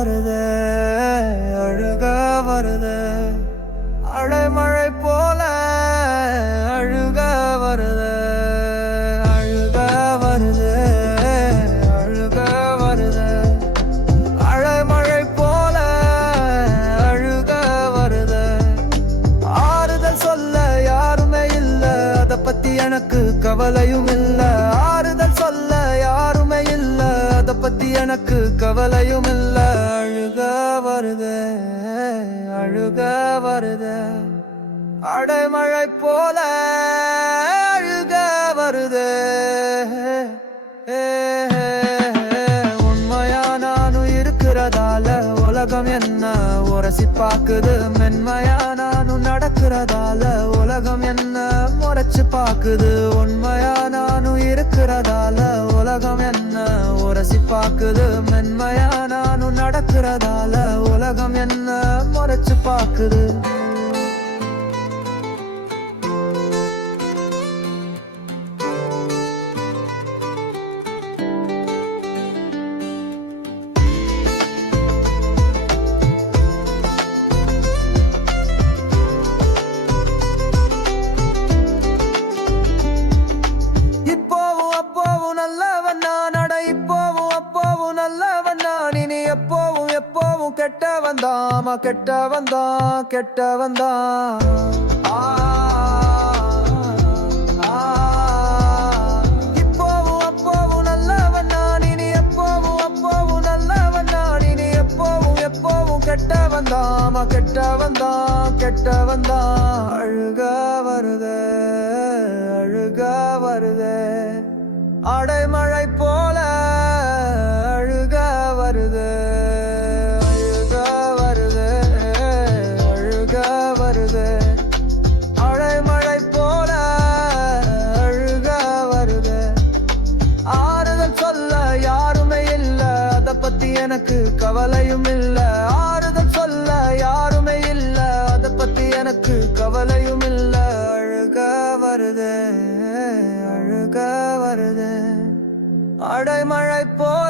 வருதே அழுக வருதே அடைமழை போல அழுக வருதே அழுக வருதே அழுக வருதே அடைமழை போல அழுக வருதே ஆறுதல் சொல்ல யாருமே இல்ல அத பத்தி எனக்கு கவலையும் இல்ல ஆறுதல் சொல்ல யாருமே இல்ல அத பத்தி எனக்கு கவலையும் இல்ல அழுக வருதே அழுக வருதே அடைமழை போல அழுக வருதே உண்மையா நானும் இருக்கிறதால உலகம் என்ன உரசி பாக்குது மென்மையா நானும் நடக்கிறதால உலகம் என்ன முறைச்சு பாக்குது உண்மையா நானும் இருக்கிறதால உலகம் என்ன உரசி பாக்குது மென்மையா நானும் நடக்கிறதால உலகம் என்ன முறைச்சு பாக்குது எப்பவும் கெட்ட வந்தாமா கெட்ட வந்தான் கெட்ட வந்தான் இப்போவும் அப்போவும் நல்லவன் நான் இனி எப்பவும் அப்போவும் நல்லவன் நான் இனி எப்பவும் கெட்ட வந்தாமா கெட்ட வந்தான் கெட்ட வந்தான் அழுக வருதே அழுக வருதே அடைமழை போல அழுக வருதே அடைமழை போல அழுக வருதே ஆறுதல் சொல்ல யாருமே இல்ல அத பத்தி எனக்கு கவலையும் இல்ல ஆறுதல் சொல்ல யாருமே இல்ல அத பத்தி எனக்கு கவலையும் இல்ல அழுக வருதே அழுக வருதே அடைமழை போல